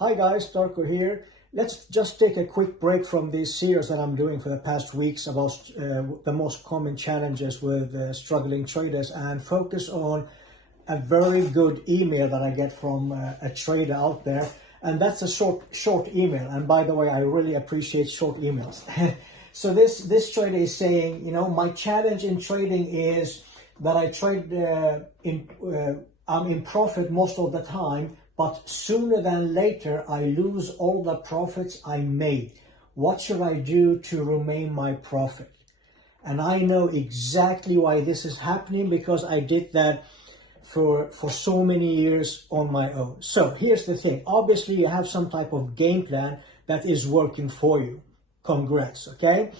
Hi guys, Darko here. Let's just take a quick break from this series that I'm doing for the past weeks about the most common challenges with struggling traders and focus on a very good email that I get from a trader out there. And that's a short email. And by the way, I really appreciate short emails. So this trader is saying, you know, my challenge in trading is that I trade I'm in profit most of the time, but sooner than later, I lose all the profits I made. What should I do to remain my profit? And I know exactly why this is happening because I did that for so many years on my own. So here's the thing. Obviously, you have some type of game plan that is working for you. Congrats, okay?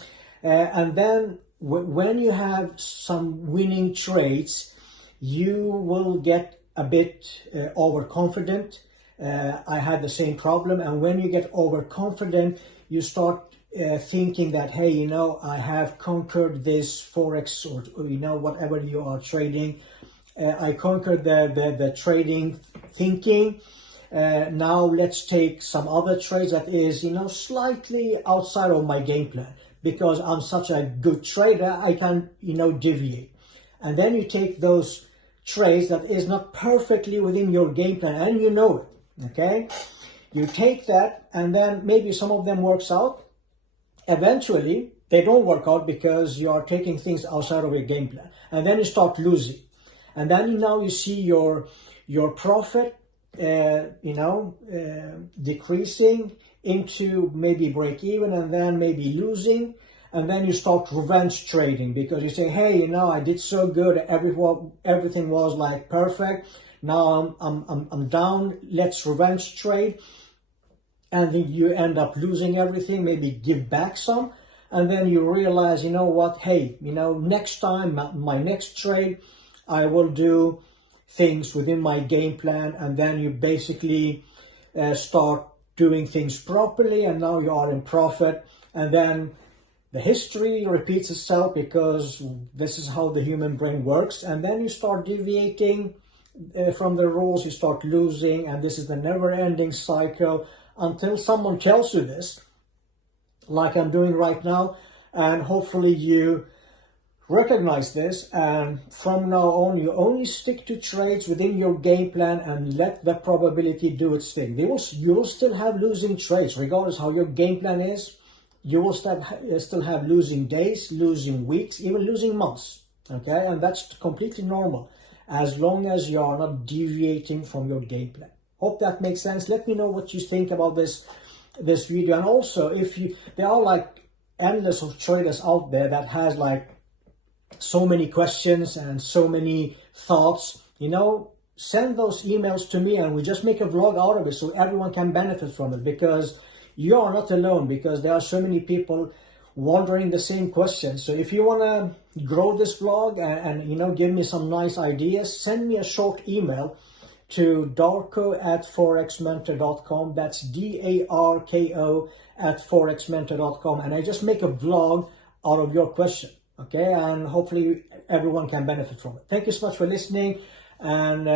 And then when you have some winning trades, you will get a bit overconfident. I had the same problem. And when you get overconfident, you start thinking that, hey, you know, I have conquered this Forex or you know, whatever you are trading. I conquered the trading thinking. Now let's take some other trades that is, you know, slightly outside of my game plan. Because I'm such a good trader, I can, you know, deviate. And then you take those trades that is not perfectly within your game plan and you know it, okay? You take that and then maybe some of them works out. Eventually, they don't work out because you are taking things outside of your game plan. And then you start losing. And then now you see your profit, decreasing into maybe break even and then maybe losing. And then you start revenge trading because you say, hey, you know, I did so good. Everything was like perfect. Now I'm down. Let's revenge trade. And then you end up losing everything, maybe give back some. And then you realize, you know what? Hey, you know, next time, my next trade, I will do things within my game plan. And then you basically start doing things properly. And now you are in profit. And then the history repeats itself because this is how the human brain works. And then you start deviating from the rules, you start losing, and this is the never-ending cycle until someone tells you this, like I'm doing right now, and hopefully you recognize this, and from now on you only stick to trades within your game plan and let the probability do its thing. You will still have losing trades regardless how your game plan is. You will still have losing days, losing weeks, even losing months, okay? And that's completely normal as long as you are not deviating from your game plan. Hope that makes sense. Let me know what you think about this video. And also, there are like endless of traders out there that has like so many questions and so many thoughts, you know, send those emails to me and we just make a vlog out of it so everyone can benefit from it because you are not alone because there are so many people wondering the same questions. So if you want to grow this vlog and you know, give me some nice ideas, send me a short email to darko@forexmentor.com. That's DARKO @forexmentor.com. And I just make a vlog out of your question. Okay. And hopefully everyone can benefit from it. Thank you so much for listening. And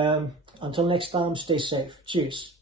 until next time, stay safe. Cheers.